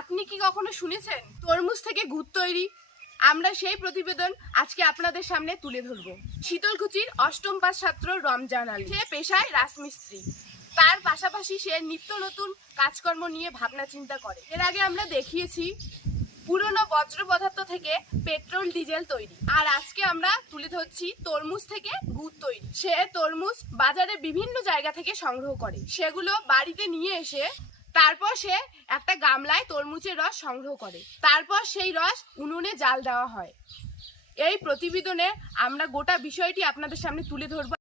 আপনি কি কখনো শুনেছেন? তরমুজ থেকে গুড় তৈরি। আমরা সেই প্রতিবেদন আজকে আপনাদের সামনে তুলে ধরব। শীতলকুচির অষ্টম পাস ছাত্র রমজান আলী। সে পেশায় রাজমিস্ত্রি। তার পাশাপাশি সে নিত্য নতুন কাজকর্ম নিয়ে ভাবনা চিন্তা করে। এর আগে আমরা দেখিয়েছি, পুরনো বজ্র পদার্থ থেকে পেট্রোল, ডিজেল তৈরি। আর আজকে আমরা তুলে ধরছি তরমুজ থেকে গুড় তৈরি। সে তরমুজ বাজারে বিভিন্ন জায়গা থেকে সংগ্রহ করে। সেগুলো বাড়িতে নিয়ে এসে তারপর সে একটা গামলায় তরমুজের রস সংগ্রহ করে। তারপর সেই রস উনুনে জাল দেওয়া হয়। এই প্রতিবেদনে আমরা গোটা বিষয়টি আপনাদের সামনে তুলে ধরবো।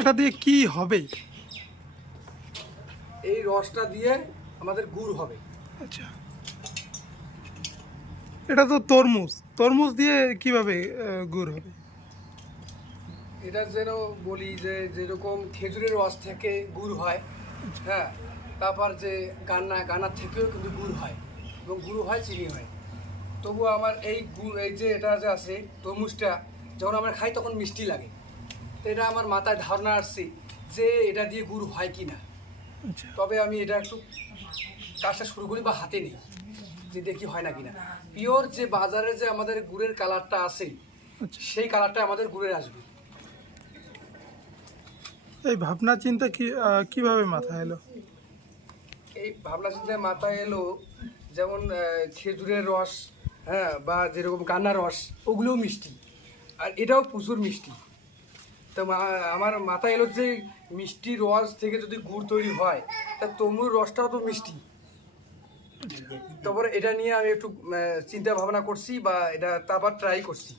এটা দিয়ে কি হবে? রসটা দিয়ে আমাদের গুড় হবে। আচ্ছা। এটা তো তরমুজ। তরমুজ দিয়ে কীভাবে গুড় হবে? এটা যেন বলি যে যেরকম খেজুরের রস থেকে গুড় হয় হ্যাঁ তারপর যে গান্না গান্নার থেকেও কিন্তু গুড় হয় এবং গুড় হয় চিনি হয়। তবু আমার এই গুড় এই যে এটা যে আছে তরমুজটা যখন আমরা খাই তখন মিষ্টি লাগে। তো এটা আমার মাথায় ধারণা আসছে যে এটা দিয়ে গুড় হয় কি না তবে আমি এটা একটু কাজটা শুরু করি বা হাতে নিই যে দেখি হয় না কিনা। পিওর যে বাজারে যে আমাদের গুড়ের কালারটা আছে আচ্ছা। সেই কালারটা আমাদের গুড়ের আসবে। এই ভাবনা চিন্তা কি কীভাবে মাথায় এলো? এই ভাবনা চিন্তায় মাথায় এলো যেমন খেজুরের রস হ্যাঁ বা যেরকম কান্না রস ওগুলোও মিষ্টি। আর এটাও প্রচুর মিষ্টি। তো মা- আমার মাথায় এলো যে মিষ্টি রস থেকে যদি গুড় তৈরি হয় তা তমুর রসটাও তো মিষ্টি। তারপরে এটা নিয়ে আমি একটু চিন্তা ভাবনা করছি বা এটা তারপর ট্রাই করছি।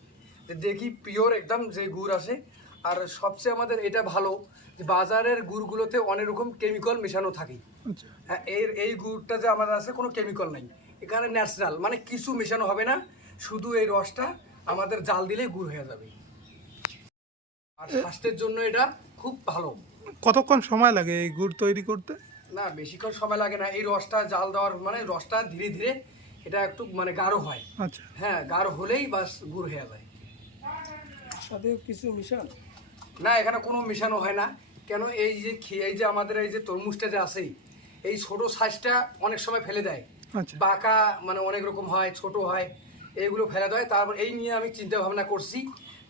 যে দেখি পিওর একদম যে গুড় আসে। আর সবচেয়ে আমাদের এটা ভালো যে বাজারের গুড়গুলোতে অনেক রকম কেমিক্যাল মেশানো থাকে। আচ্ছা। হ্যাঁ এর এই গুড়টা যে আমাদের আছে কোনো কেমিক্যাল নাই। এখানে ন্যাচারাল মানে কিছু মেশানো হবে না। শুধু এই রসটা আমাদের জাল দিলে গুড় হয়ে যাবে। আর স্বাস্থ্যের জন্য এটা খুব ভালো। কতক্ষণ সময় লাগে এই গুড় তৈরি করতে? না বেশিক্ষণ সময় লাগে না। এই রসটা জাল দেওয়ার মানে রসটা ধীরে ধীরে এটা একটু মানে গাঢ় হয়। আচ্ছা। হ্যাঁ গাঢ় হলেই বাস গুড় হয়ে যায়। সাথে কিছু মিশান? না এখানে কোনো মেশানো হয় না। কেন এই যে এই যে আমাদের এই যে তরমুজটা যে আছে এই ছোট সাইজটা অনেক সময় ফেলে দেয়। আচ্ছা। বাঁকা মানে অনেক রকম হয় ছোট হয় এইগুলো ফেলে দেয়। তারপর এই নিয়ে আমি চিন্তা ভাবনা করছি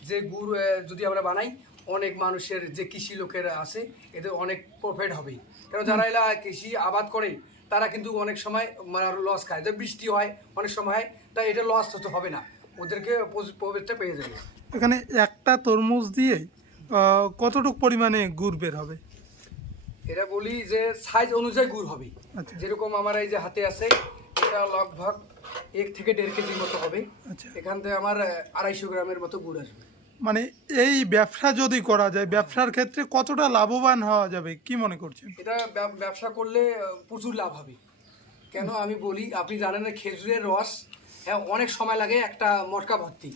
যে গুড় যদি আমরা বানাই অনেক মানুষের যে কৃষি লোকেরা আছে এদের অনেক প্রফিট হবে কারণ যারা এলা কৃষি আবাদ করে তারা কিন্তু অনেক সময় মানে লস খায়। যে বৃষ্টি হয় অনেক সময় হয় তাই এটা লস হতে হবে না। ওদেরকে প্রফিটটা পেয়ে যাবে। এখানে একটা তরমুজ দিয়ে কতটুক পরিমাণে গুড় বের হবে? এটা বলি যে সাইজ অনুযায়ী গুড় হবে। আচ্ছা। যেরকম আমার এই যে হাতে আছে এটা লগভগ এক থেকে দেড় কেজির মতো হবে। আচ্ছা। এখান থেকে আমার আড়াইশো গ্রামের মতো গুড় আসবে। মানে এই ব্যবসা যদি করা যায় ব্যবসার ক্ষেত্রে কতটা লাভবান হওয়া যাবে? কি মনে করছেন? এটা ব্যবসা করলে প্রচুর লাভ হবে। কেন আমি বলি আপনি জানেন না খেজুরের রস হ্যাঁ, অনেক সময় লাগে একটা মটকা ভর্তি।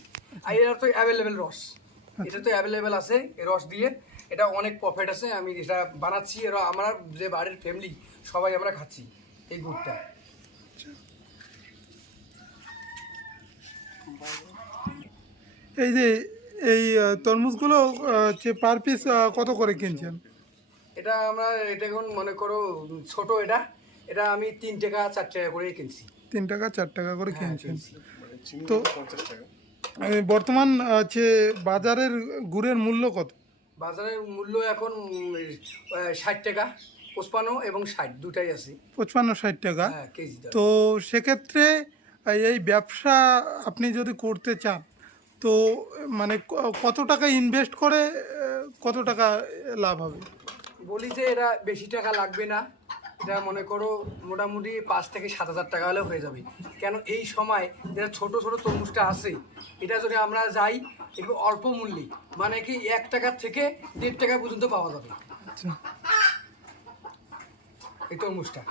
আর এটা তো অ্যাভেলেবেল রস। এটা তো অ্যাভেলেবেল আছে রস দিয়ে। এটা অনেক প্রফিট আছে আমি এটা বানাচ্ছি এরা আমার যে বাড়ির ফ্যামিলি সবাই আমরা খাচ্ছি এই গুড়টা। এই যে এই তরমুজগুলো হচ্ছে পার পিস কত করে কিনছেন? এটা আমরা এটা এখন মনে করো ছোট এটা। এটা আমি তিন টাকা চার টাকা করে কিনছি। তিন টাকা চার টাকা করে হ্যাঁ, কিনছেন। তো এই বর্তমান হচ্ছে বাজারের গুড়ের মূল্য কত? বাজারের মূল্য এখন ষাট টাকা পঁচপান্ন এবং ষাট দুটাই আছে। পঁচপান্ন ষাট টাকা। হ্যাঁ কেজি তো সেক্ষেত্রে এই ব্যবসা আপনি যদি করতে চান তো মানে কত টাকা ইনভেস্ট করে কত টাকা লাভ হবে? বলি যে এটা বেশি টাকা লাগবে না। এটা মনে করো মোটামুটি পাঁচ থেকে সাত হাজার টাকা হলেও হয়ে যাবে। কেন এই সময় যেটা ছোট ছোট তরমুজটা আছে। এটা যদি আমরা যাই একটু অল্প মূল্যে মানে কি এক টাকার থেকে দেড় টাকা পর্যন্ত পাওয়া যাবে। আচ্ছা। এই তরমুজটা।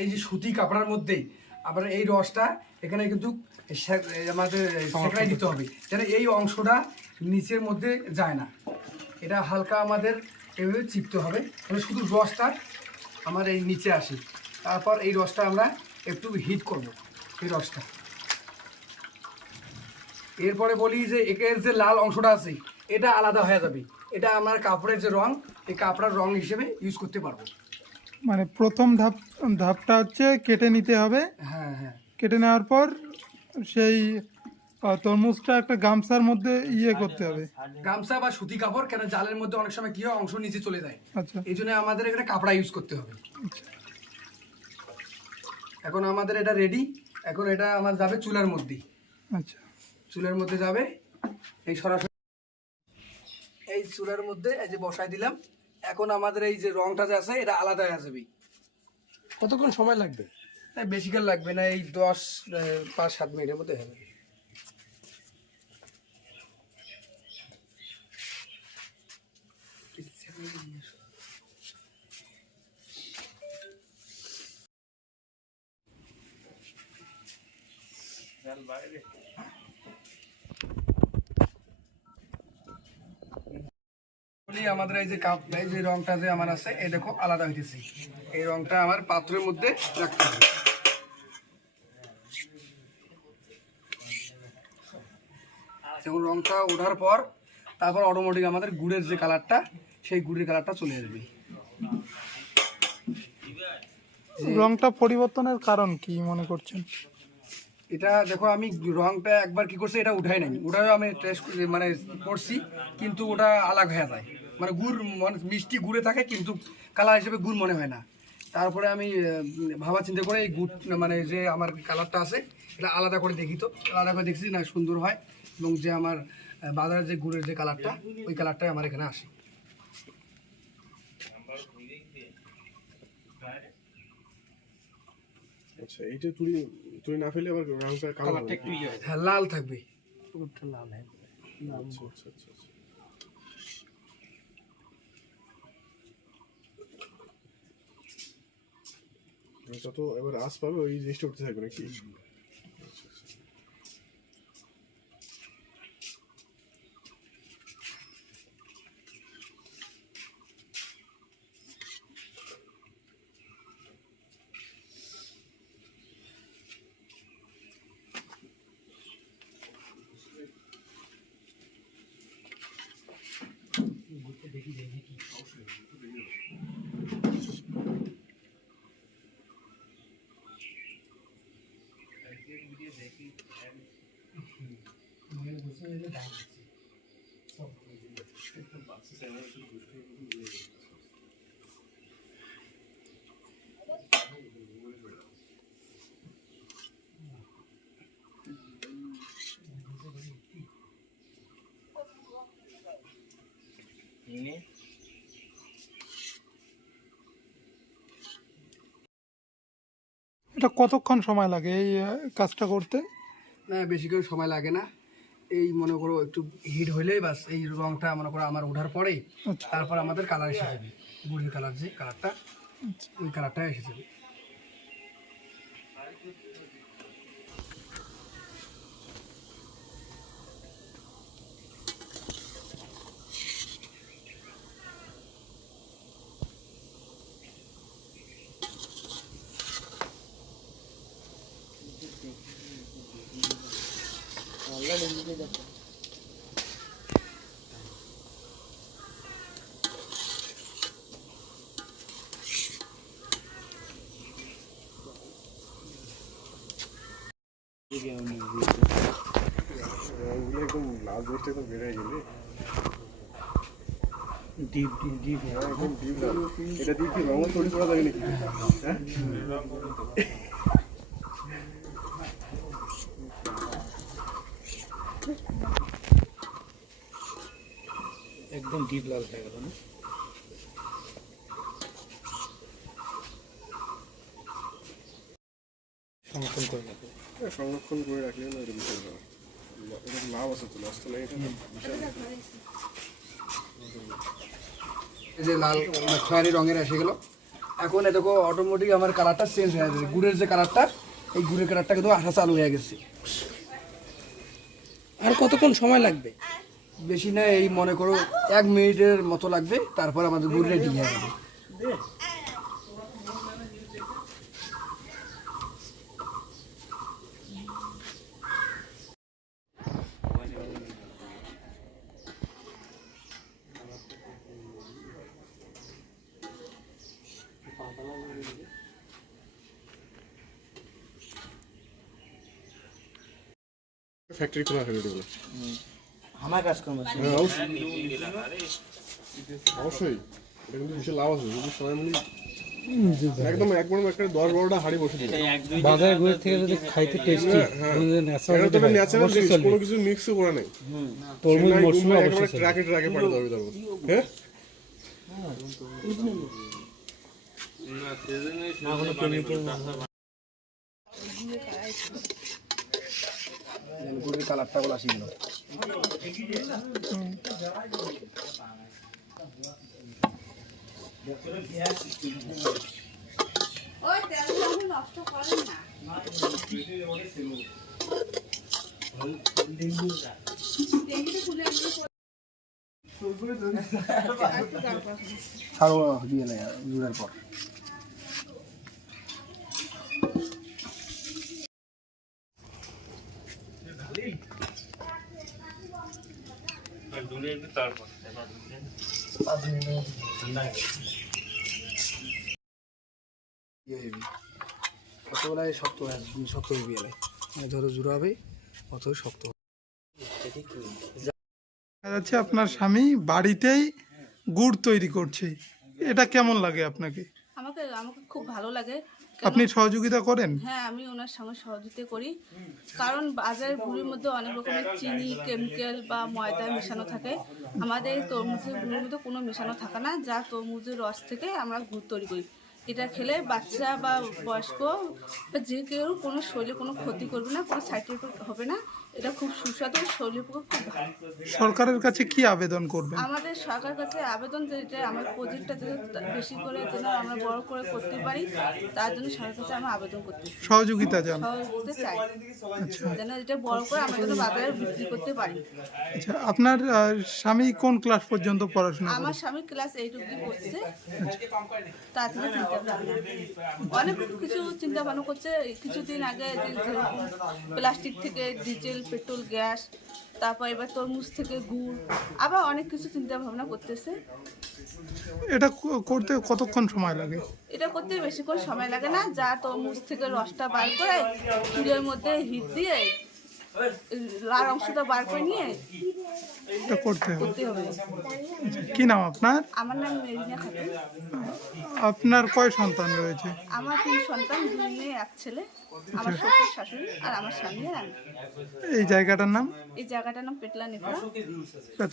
এই যে সুতি কাপড়ার মধ্যেই আবার এই রসটা এখানে কিন্তু আমাদের সেখানে দিতে হবে। যেন এই অংশটা নিচের মধ্যে যায় না। এটা হালকা আমাদের এভাবে চিপতে হবে। মানে শুধু রসটা আমার এই নিচে আসে। তারপর এই রসটা আমরা একটু হিট করব এই রসটা। এরপরে বলি যে একের যে লাল অংশটা আছে এটা আলাদা হয়ে যাবে। এটা আমার কাপড়ের যে রং এই কাপড়ের রং হিসেবে ইউজ করতে পারব। মানে প্রথম ধাপ ধাপটা হচ্ছে কেটে নিতে হবে। হ্যাঁ হ্যাঁ। কেটে নেওয়ার পর সেই তরমুজটা একটা গামছার মধ্যে ইয়ে করতে হবে। গামছা বা সুতি কাপড় কেন জালের মধ্যে অনেক সময় কি হয় অংশ নিচে চলে যায়। আচ্ছা। এই জন্য আমাদের এখানে কাপড়া ইউজ করতে হবে। এখন আমাদের এটা রেডি এখন এটা আমার যাবে চুলার মধ্যে। আচ্ছা। চুলার মধ্যে যাবে এই সরাসরি এই চুলার মধ্যে এই যে বসাই দিলাম। এখন আমাদের এই যে রংটা যে আছে এটা আলাদা হয়ে যাবে কতক্ষণ সময় লাগবে? তাই বেশিকাল লাগবে না এই দশ পাঁচ সাত মিনিটের মধ্যে হবে। বলি আমাদের এই যে কাপ এই যে রংটা যে আমার আছে এই দেখো আলাদা হইতেছে। এই রংটা আমার পাত্রের মধ্যে রাখতে হবে। যখন রংটা ওঠার পর তারপর অটোমেটিক আমাদের গুড়ের যে কালারটা সেই গুড়ের কালারটা চলে আসবে। রংটা পরিবর্তনের কারণ কি মনে করছেন? এটা দেখো আমি রংটা একবার কি করছি এটা উঠাই নাই। ওটা আমি টেস্ট মানে করছি কিন্তু ওটা আলাগ হয়ে যায়। মানে গুড় মানে মিষ্টি গুড়ে থাকে কিন্তু কালার হিসেবে গুড় মনে হয় না। তারপরে আমি ভাবা চিন্তা করে এই গুড় মানে যে আমার কালারটা আছে এটা আলাদা করে দেখি তো। আলাদা করে দেখছি না সুন্দর হয়। এবং যে আমার বাজারের যে গুড়ের যে কালারটা ওই কালারটাই আমার এখানে আসে। আচ্ছা এইটা না ফেলে আবার কালো হ্যাঁ লাল থাকবে। লাল হ্যাঁ আচ্ছা আচ্ছা আচ্ছা। যত এবার আস পাবে ওই জিনিসটা উঠতে থাকবে নাকি? create videos every time. मैं बोलता हूँ ये डांस है सब कुछ बाकी सारा तो दूसरे को भी ले इन्हें এটা কতক্ষণ সময় লাগে এই কাজটা করতে? না বেশিক্ষণ সময় লাগে না। এই মনে করো একটু হিট হইলেই বাস এই রঙটা মনে করো আমার ওঠার পরে আচ্ছা। তারপর আমাদের কালার এসে যাবে। গুড়ির কালার যে কালারটা ওই কালারটা এসে যাবে। একদম লাল গেলে ডিপ ডিপ ডিপ একদম ডিপ লাল এটা দিয়ে কি রঙও তৈরি করা যাবে নাকি হ্যাঁ একদম ডিপ লাল হয়ে গেল না? সংরক্ষণ করে হ্যাঁ, সংরক্ষণ করে রাখলে না এটা বিশাল। এটা লাভ আছে তো তো নেই যে লাল খয়ারি রঙের এসে গেল। এখন এ দেখো অটোমেটিক আমার কালারটা চেঞ্জ হয়ে গেছে। গুড়ের যে কালারটা এই গুড়ের কালারটা কিন্তু আসা চালু হয়ে গেছে। আর কতক্ষণ সময় লাগবে? বেশি না, এই মনে করো এক মিনিটের মতো লাগবে, তারপর আমাদের গুড় রেডি হয়ে যাবে। ফ্যাক্টরি খোলা থাকে এগুলো আমার কাজ করব। হ্যাঁ অবশ্যই। অবশ্যই। এটা কিন্তু বিশাল লাভ আছে যদি সবাই মিলে একদম একবার একটা দশ বারোটা হাড়ি বসে দিবে বাজারে ঘুরে থেকে যদি খাইতে টেস্টি এটা তো ন্যাচারাল জিনিস কোনো কিছু মিক্সও করা নেই। তরমুজ মরশুমে মুম্বাই অবশ্যই ট্রাকে ট্রাকে পাঠাতে হবে তারপর হ্যাঁ? গুড়ের কালারটা বলা ছিল। ছাড়ো দিয়ে নেয় জুড়ার পর। কতবেলায় শক্ত হয়ে? আসবে, শক্ত হয়ে গেলে। মানে ধরো জুড়া হবে অত শক্ত দেখা যাচ্ছে আপনার স্বামী বাড়িতেই গুড় তৈরি করছে। এটা কেমন লাগে আপনাকে? আমাকে আমাকে খুব ভালো লাগে। আপনি সহযোগিতা করেন? হ্যাঁ আমি ওনার সঙ্গে সহযোগিতা করি। কারণ বাজারের গুড়ির মধ্যে অনেক রকমের চিনি কেমিক্যাল বা ময়দা মেশানো থাকে। আমাদের তরমুজের গুড়ির মধ্যে কোনো মেশানো থাকে না যা তরমুজের রস থেকে আমরা গুড় তৈরি করি। এটা খেলে বাচ্চা বা বয়স্ক বা যে কেউ কোনো শরীরে কোনো ক্ষতি করবে না কোনো সাইড এফেক্ট হবে না। এটা খুব সুস্বাদু খুব ভালো। সরকারের কাছে কি আবেদন করবেন? আমাদের সরকার কাছে আবেদন যে এটা আমার প্রজেক্টটা যেন বেশি করে যেন আমরা বড় করে করতে পারি তার জন্য সরকার কাছে আমরা আবেদন করতেছি। সহযোগিতা চান সহযোগিতা চাই। যেন এটা বড় করে আমরা যেন বাজারে বিক্রি করতে পারি। আচ্ছা আপনার আহ, স্বামী কোন ক্লাস পর্যন্ত পড়াশোনা আমার স্বামী ক্লাস এইট অব্দি পড়ছে। তা থেকে চিন্তা ভাবনা। অনেক কিছু চিন্তা ভাবনা করছে। কিছুদিন আগে যে যেরকম প্লাস্টিক থেকে ডিজেল পেট্রোল গ্যাস তারপর এবার তরমুজ থেকে গুড় আবার অনেক কিছু চিন্তা ভাবনা করতেছে। এটা করতে কতক্ষণ সময় লাগে? এটা করতে বেশিক্ষণ সময় লাগে না যা তরমুজ থেকে রসটা বার করে চুলের মধ্যে হিট দিয়ে লাল অংশটা বার করে নিয়ে এটা করতে করতে হবে। কি নাম আপনার? আমার নাম মেরিনা খাতুন। আপনার কয় সন্তান রয়েছে? আমার তিন সন্তান দুই মেয়ে এক ছেলে। আমার শ্বশুর শাশুড়ি আর আমার স্বামী আর আমি। এই জায়গাটার নাম? এই জায়গাটার নাম পেটলা নেপড়া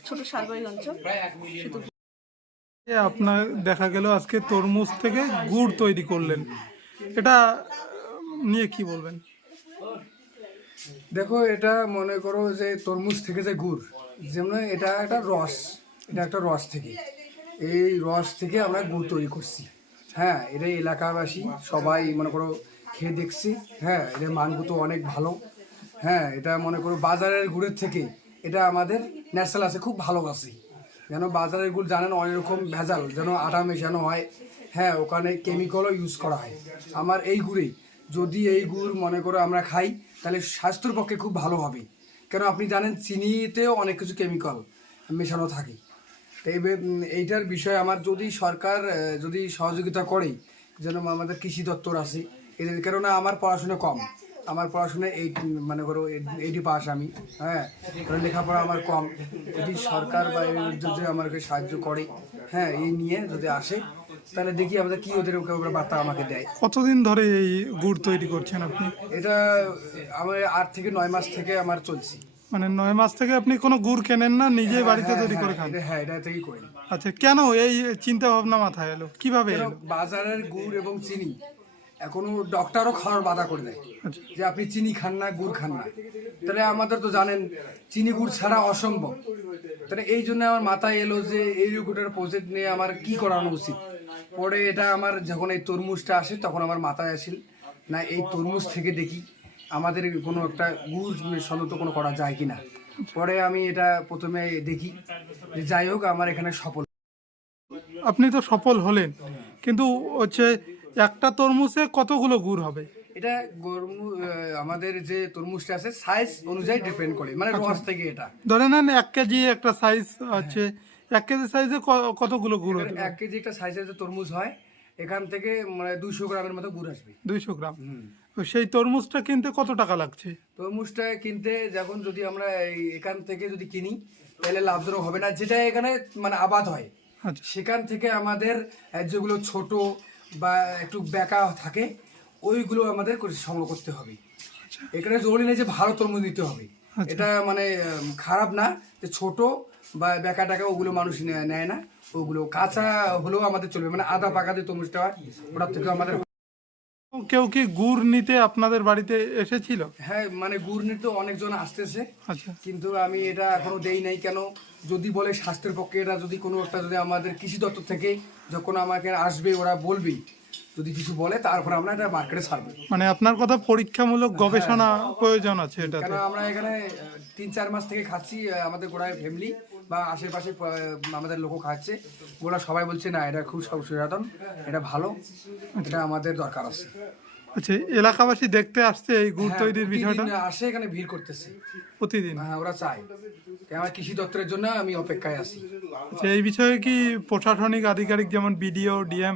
ছোট সারবাড়ি অঞ্চল। আপনার দেখা গেল আজকে তরমুজ থেকে গুড় তৈরি করলেন। এটা নিয়ে কি বলবেন? দেখো এটা মনে করো যে তরমুজ থেকে যে গুড় যেমন এটা একটা রস এটা একটা রস থেকে। এই রস থেকে আমরা গুড় তৈরি করছি। হ্যাঁ এটা এলাকাবাসী সবাই মনে করো খেয়ে দেখছি। হ্যাঁ এটার মানগুতো অনেক ভালো। হ্যাঁ এটা মনে করো বাজারের গুড়ের থেকে এটা আমাদের ন্যাচারাল আছে, খুব ভালো আছে যেন বাজারের গুড় জানেন অনেক রকম ভেজাল, যেন আটা মেশানো হয়। হ্যাঁ ওখানে কেমিক্যালও ইউজ করা হয়। আমার এই গুড়েই যদি এই গুড় মনে করো আমরা খাই, তাহলে স্বাস্থ্যের পক্ষে খুব ভালো হবে। কেন আপনি জানেন, চিনিতেও অনেক কিছু কেমিক্যাল মেশানো থাকে। এইটার বিষয়ে আমার যদি সরকার যদি সহযোগিতা করে, যেন আমাদের কৃষি দপ্তর আছে এদের কেননা আমার পড়াশোনা কম। আমার পড়াশোনা এই মানে করো এইটি পাস আমি হ্যাঁ? কারণ লেখাপড়া আমার কম। যদি সরকার বা এই যদি আমাকে সাহায্য করে হ্যাঁ এই নিয়ে যদি আসে তাহলে দেখি আমাদের কি ওদের বার্তা আমাকে দেয়। কতদিন ধরে এই গুড় তৈরি করছেন আপনি? এটা আমার আট থেকে নয় মাস থেকে আমার চলছে। মানে নয় মাস থেকে আপনি কোনো গুড় কেনেন না নিজেই বাড়িতে তৈরি করে খান? হ্যাঁ এটা থেকেই করি। আচ্ছা কেন এই চিন্তা ভাবনা মাথায় এলো? কীভাবে বাজারের গুড় এবং চিনি এখনও ডক্টরও খাওয়ার বাধা করে দেয় যে আপনি চিনি খান না গুড় খান না। তাহলে আমাদের তো জানেন চিনি গুড় ছাড়া অসম্ভব। তাহলে এই জন্য আমার মাথায় এলো যে এই গুড়ের প্রজেক্ট নিয়ে আমার কি করানো উচিত? পরে এটা আমার যখন এই তরমুজটা আসে তখন আমার মাথায় আসিল না এই তরমুজ থেকে দেখি আমাদের কোনো একটা গুড় সনত কোনো করা যায় কি না পরে আমি এটা প্রথমে দেখি যে যাই হোক আমার এখানে সফল। আপনি তো সফল হলেন কিন্তু হচ্ছে একটা তরমুজে কতগুলো গুড় হবে? এটা গরমু আমাদের যে তরমুজটা আছে সাইজ অনুযায়ী ডিপেন্ড করে মানে রস থেকে এটা। ধরে নেন এক কেজি একটা সাইজ আছে এক কেজি সাইজে কতগুলো গুড় হতে এক কেজি একটা সাইজের যে তরমুজ হয় এখান থেকে মানে দুশো গ্রামের মতো গুড় আসবে। দুইশো গ্রাম। সেই তরমুজটা কিনতে কত টাকা লাগছে? তরমুজটা কিনতে যখন যদি আমরা এখান থেকে যদি কিনি তাহলে লাভজনক হবে না। যেটা এখানে মানে আবাদ হয় আচ্ছা। সেখান থেকে আমাদের যেগুলো ছোট বা একটু বেঁকা থাকে ওইগুলো আমাদের সংগ্রহ করতে হবে। এখানে জরুরি নেই যে ভালো তরমুজ নিতে হবে। এটা মানে খারাপ না যে ছোট বা বেঁকা টাকা ওগুলো মানুষ নেয় না। ওগুলো কাঁচা হলেও আমাদের চলবে। মানে আদা পাকা যে তরমুজটা হয় ওটার থেকে আমাদের কেউ কি গুড় নিতে আপনাদের বাড়িতে এসেছিল? হ্যাঁ মানে গুড় নিতে অনেকজন আসতেছে। আচ্ছা। কিন্তু আমি এটা এখনও দেই নাই কেন? যদি বলে স্বাস্থ্যের পক্ষে এটা যদি কোনো একটা যদি আমাদের কৃষি দপ্তর থেকে যখন আমাকে আসবে ওরা বলবে। যদি কিছু বলে তারপর আমরা এটা মার্কেটে ছাড়বো। মানে আপনার কথা পরীক্ষামূলক গবেষণা প্রয়োজন আছে এটা আমরা এখানে তিন চার মাস থেকে খাচ্ছি আমাদের গোড়ায় ফ্যামিলি বা আশেপাশে আমাদের লোকও খাচ্ছে। ওরা সবাই বলছে না এটা খুব সচেতন এটা ভালো এটা আমাদের দরকার আছে। আচ্ছা এলাকাবাসী দেখতে আসছে এই গুড় হ্যাঁ, তৈরির বিষয়টা? আসে এখানে ভিড় করতেছে। প্রতিদিন? হ্যাঁ ওরা চায়। আমার কৃষি দপ্তরের জন্য আমি অপেক্ষায় আছি। আচ্ছা এই বিষয়ে কি প্রশাসনিক আধিকারিক যেমন বিডিও ডিএম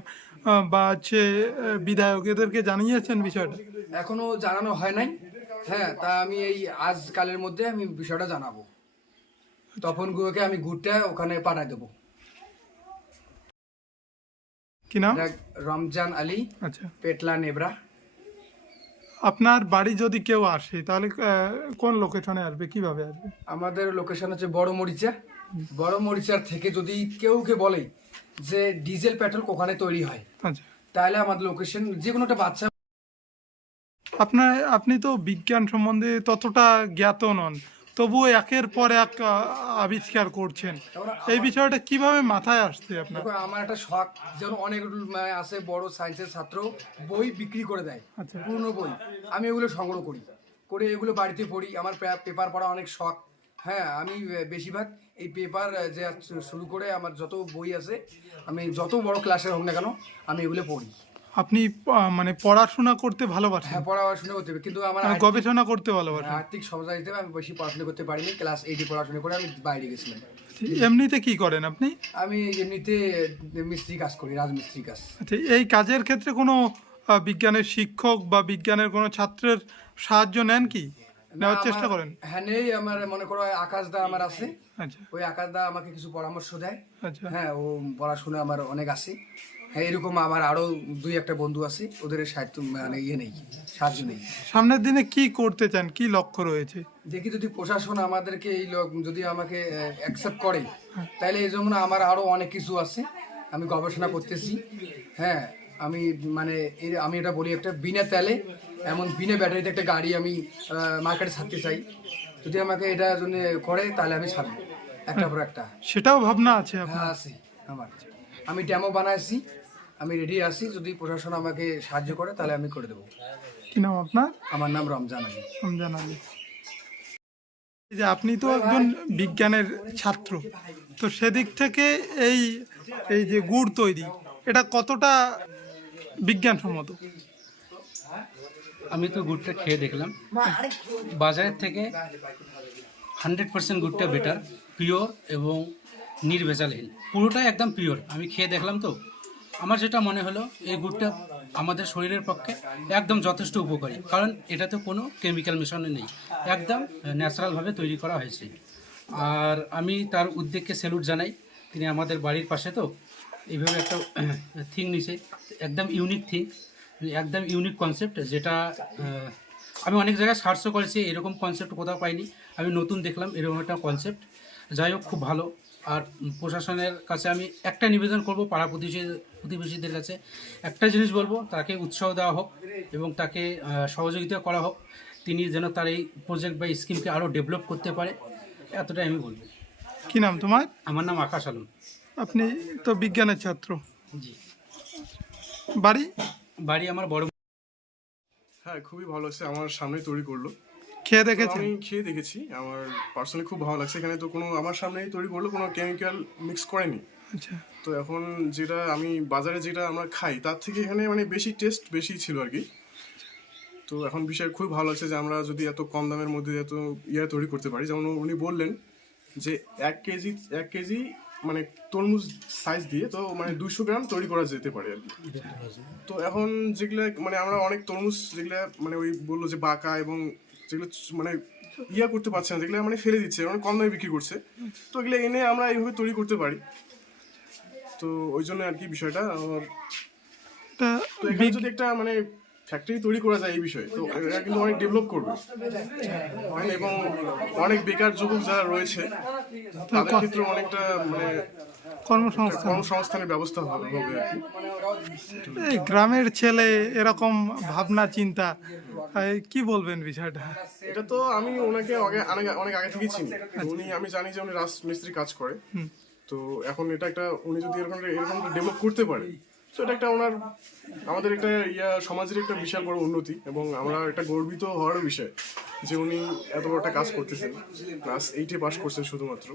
বা হচ্ছে বিধায়ক এদেরকে জানিয়েছেন বিষয়টা? এখনও জানানো হয় নাই। হ্যাঁ তা আমি এই আজকালের মধ্যে আমি বিষয়টা জানাব। তখন গুলোকে আমি গুড়টা ওখানে পাঠাই দেবো। কি নাম? রমজান আলী আচ্ছা। পেটলা নেবরা। আপনার বাড়ি যদি কেউ আসে তাহলে কোন লোকেশনে আসবে? কীভাবে আসবে? আমাদের লোকেশন হচ্ছে বড় মরিচা। বড় মরিচার থেকে যদি কেউ কে বলে যে ডিজেল পেট্রোল ওখানে তৈরি হয় আচ্ছা। তাহলে আমাদের লোকেশন যে কোনো একটা বাচ্চা আপনার আপনি তো বিজ্ঞান সম্বন্ধে ততটা জ্ঞাত নন। তবুও একের পর এক আবিষ্কার করছেন। এই বিষয়টা কীভাবে মাথায় আসছে আপনার? আমার একটা শখ যেন অনেক মানে আছে বড় সায়েন্সের ছাত্র বই বিক্রি করে দেয় আচ্ছা। পুরনো বই। আমি এগুলো সংগ্রহ করি। করে এগুলো বাড়িতে পড়ি। আমার পেপার পড়া অনেক শখ। হ্যাঁ আমি বেশিরভাগ এই পেপার যে শুরু করে আমার যত বই আছে আমি যত বড় ক্লাসের হোক না কেন আমি এগুলো পড়ি। আপনি মানে পড়াশোনা করতে ভালোবাসেন? হ্যাঁ পড়াশোনা করতে কিন্তু আমার মানে গবেষণা করতে ভালোবাসেন? আর্থিক সমস্যা হিসেবে আমি বেশি পড়াশোনা করতে পারিনি। ক্লাস এইটে পড়াশোনা করে আমি বাইরে গেছিলাম। এমনিতে কি করেন আপনি? আমি এমনিতে মিস্ত্রি কাজ করি রাজমিস্ত্রি কাজ। আচ্ছা এই কাজের ক্ষেত্রে কোনো বিজ্ঞানের শিক্ষক বা বিজ্ঞানের কোনো ছাত্রের সাহায্য নেন কি? নেওয়ার চেষ্টা করেন? হ্যাঁ নেই আমার মনে করো আকাশ দা আমার আছে। আচ্ছা। ওই আকাশ দা আমাকে কিছু পরামর্শ দেয়। আচ্ছা। হ্যাঁ ও পড়াশোনা আমার অনেক আছে। হ্যাঁ এরকম আমার আরও দুই একটা বন্ধু আছে ওদের সাহিত্য মানে ইয়ে নেই সাহায্য নেই। সামনের দিনে কি করতে চান? কি লক্ষ্য রয়েছে? দেখি যদি প্রশাসন আমাদেরকে এই যদি আমাকে অ্যাকসেপ্ট করে তাহলে এই জন্য আমার আরও অনেক কিছু আছে আমি গবেষণা করতেছি। হ্যাঁ আমি মানে আমি এটা বলি একটা বিনা তেলে এমন বিনা ব্যাটারিতে একটা গাড়ি আমি মার্কেটে ছাড়তে চাই। যদি আমাকে এটা জন্য করে তাহলে আমি ছাড়বো। একটা পর একটা। সেটাও ভাবনা আছে হ্যাঁ আছে আমার। আমি ডেমো বানাইছি আমি রেডি আছি যদি প্রশাসন আমাকে সাহায্য করে তাহলে আমি করে দেবো। কি নাম আপনার? আমার নাম রমজান আলী। রমজান আলী। এই যে আপনি তো একজন বিজ্ঞানের ছাত্র তো সেদিক থেকে এই এই যে গুড় তৈরি এটা কতটা বিজ্ঞানসম্মত? আমি তো গুড়টা খেয়ে দেখলাম। বাজারের থেকে হান্ড্রেড পার্সেন্ট গুড়টা বেটার পিওর এবং নির্ভেজালহীন। পুরোটাই একদম পিওর আমি খেয়ে দেখলাম তো আমার যেটা মনে হলো, এই গুড়টা আমাদের শরীরের পক্ষে একদম যথেষ্ট উপকারী। কারণ এটাতে কোনো কেমিক্যাল মেশানো নেই। একদম ন্যাচারালভাবে তৈরি করা হয়েছে। আর আমি তার উদ্যোগকে স্যালুট জানাই। তিনি আমাদের বাড়ির পাশে তো, এইভাবে একটা থিং নিছে। একদম ইউনিক থিং একদম ইউনিক কনসেপ্ট যেটা আমি অনেক জায়গায় সার্চও করেছি, এরকম কনসেপ্ট কোথাও পাইনি। আমি নতুন দেখলাম, এরকম একটা কনসেপ্ট যাই হোক, খুব ভালো। আর প্রশাসনের কাছে আমি একটা নিবেদন করব, পাড়া প্রতিবেশী প্রতিবেশীদের কাছে একটা জিনিস বলব তাকে উৎসাহ দেওয়া হোক এবং তাকে সহযোগিতা করা হোক। তিনি যেন তার এই প্রজেক্ট বা স্কিমকে আরও ডেভেলপ করতে পারে এতটাই আমি বলব। কি নাম তোমার? আমার নাম আকাশ আলম। আপনি তো বিজ্ঞানের ছাত্র। জি। বাড়ি? বাড়ি আমার বড় হ্যাঁ খুবই ভালো লাগছে আমার সামনে তৈরি করল। খেয়ে তো দেখেছেন? আমি খেয়ে দেখেছি আমার পার্সোনালি খুব ভালো লাগছে। এখানে তো কোনো আমার সামনেই তৈরি করল কোনো কেমিক্যাল মিক্স করেনি। তো এখন যেটা আমি বাজারে যেটা আমরা খাই, তার থেকে এখানে মানে বেশি টেস্ট বেশি ছিল আর কি। তো এখন বিষয় খুব ভালো লাগছে যে আমরা যদি এত কম দামের মধ্যে এত ইয়ে তৈরি করতে পারি। যেমন উনি বললেন যে এক কেজি এক কেজি মানে তরমুজ সাইজ দিয়ে তো মানে দুশো গ্রাম তৈরি করা যেতে পারে আর কি। তো এখন যেগুলো মানে আমরা অনেক তরমুজ যেগুলো মানে ওই বলল যে বাঁকা এবং যেগুলো মানে ইয়া করতে পারছে না, যেগুলো মানে ফেলে দিচ্ছে মানে কম দামে বিক্রি করছে। তো এগুলো এনে আমরা এইভাবে তৈরি করতে পারি। তো ওই জন্য আর কি বিষয়টা আমার তো এখানে যদি একটা মানে ফ্যাক্টরি তৈরি করা যায় এই বিষয়ে তো এরা কিন্তু অনেক ডেভেলপ করবে। মানে এবং অনেক বেকার যুবক যারা রয়েছে তাদের ক্ষেত্রে অনেকটা মানে কর্মসংস্থান। কর্মসংস্থানের ব্যবস্থা হবে এই গ্রামের ছেলে এরকম ভাবনা চিন্তা কি বলবেন বিষয়টা? এটা তো আমি ওনাকে আগে অনেক অনেক আগে থেকেই চিনি। উনি আমি জানি যে উনি রাজমিস্ত্রি কাজ করে। তো এখন এটা একটা উনি যদি এরকম এরকম ডেভেলপ করতে পারে তো এটা একটা ওনার আমাদের একটা ইয়া সমাজের একটা বিশাল বড় উন্নতি এবং আমরা একটা গর্বিত হওয়ার বিষয় যে উনি এত বড় একটা কাজ করতেছেন। ক্লাস এইটে পাস করছেন শুধুমাত্র।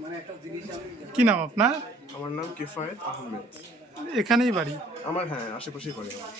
কি নাম আপনার? আমার নাম কেফায়েত আহমেদ। এখানেই বাড়ি? আমার হ্যাঁ আশেপাশেই বাড়ি আমার।